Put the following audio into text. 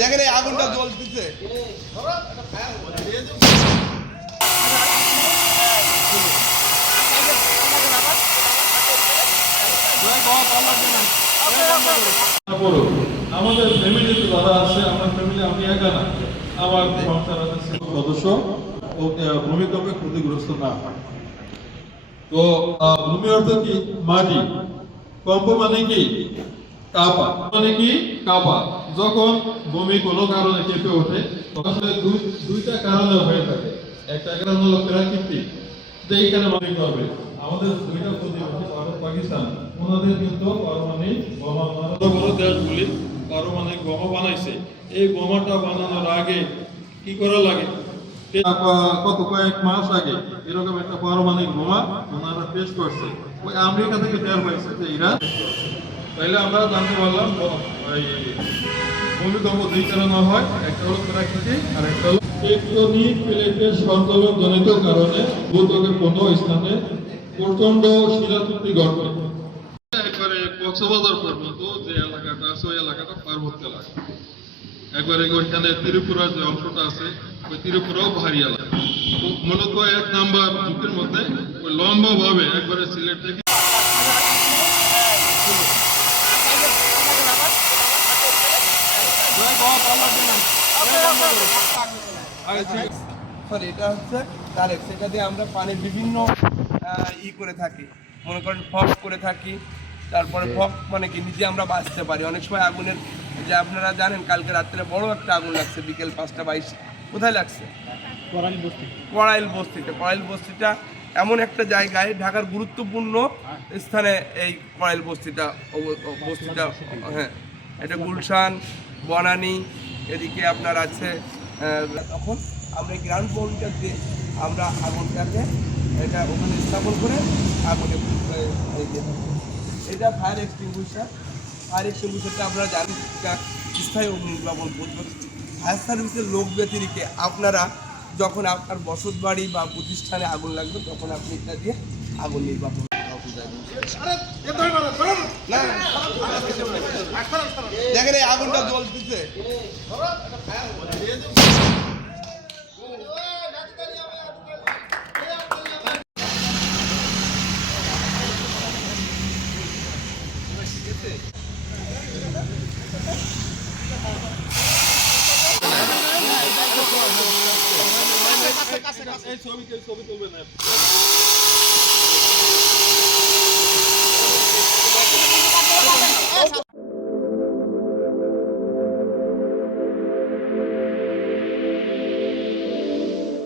দেখেন এই আগুনটা জ্বলতেছে। আমাদের ফ্যামিলিতে যারা আছে, আমার ফ্যামিলি, আমি একা না, আমার সংসার আছে সদস্য ভূমিকম্পে ক্ষতিগ্রস্ত না হয়। তো ভূমি অর্থ কি? মাটি। কম্প মানে কি? কাঁপা। মানে কি? কাঁপা। যখন ভূমি কোনো কারণে কেঁপে ওঠে তখন দুইটা কারণে হয়ে থাকে। একটা কারণ হলো প্রাকৃতিক, যে এখানে মানে করবে আমাদের দুইটা প্রতিবেশী ভারত পাকিস্তান, ওনাদের কিন্তু পারমাণবিক বোমা, বড় দেশগুলি পারমাণবিক বোমা বানাইছে। এই বোমাটা বানানোর আগে কি করা লাগে? কত কয়েক মাস আগে এরকম একটা পারমাণবিক বোমা ওনারা পেশ করছে। ওই আমেরিকা থেকে টের পাইছে যে ইরান। তাইলে আমরা জানতে পারলাম ভূমিকম্প দুই কারণে হয়, একটা হলো প্রাকৃতিক আর একটা হলো টেকটনিক প্লেটের সঞ্চালন জনিত কারণে ভূত্বকের কোনো স্থানে প্রচন্ড শিলাচ্যুতি ঘটে। একবারে কক্সবাজার পর্যন্ত যে এলাকাটা আছে ওই এলাকাটা পার্বত্য এলাকা। একবারে ওইখানে ত্রিপুরার যে অংশটা আছে ওই ত্রিপুরাও ভারী এলাকা। মূলত 1 নাম্বার ঝুঁকির মধ্যে ওই লম্বা ভাবে একবারে সিলেট থেকে এটা হচ্ছে কারেক্ট, সেটা দিয়ে আমরা পানির বিভিন্ন করে থাকি, মনে করেন ফক করে থাকি। তারপরে ফক মানে কি নিজে আমরা বাঁচতে পারি। অনেক সময় আগুনের, যে আপনারা জানেন কালকে রাত্রে বড় একটা আগুন লাগছে বিকেল 5:22। কোথায় লাগছে? কড়াইল বস্তিতে। কড়াইল বস্তিটা এমন একটা জায়গায়, ঢাকার গুরুত্বপূর্ণ স্থানে এই কড়াইল বস্তিটা। হ্যাঁ, এটা গুলশান, বনানী, এদিকে আপনার আছে। তখন আমরা গ্রাউন্ড ফ্লোরটা দিয়ে আমরা আগুনটাকে এটা ওখানে স্থাপন করে আগুনে এটা ফায়ার এক্সটিংগুইশার। ফায়ার এক্সটিংগুইশারটা আপনারা জানেন স্থায়ী অগ্নি নির্বাপন পদ্ধতি। ফায়ার সার্ভিসের লোক ব্যতিরিকে আপনারা যখন আপনার বসত বাড়ি বা প্রতিষ্ঠানে আগুন লাগবে তখন আপনি এটা দিয়ে আগুন নির্বাপন। দেখেন এই আগুনটা জ্বলতেছে। ছবি তুলবে না।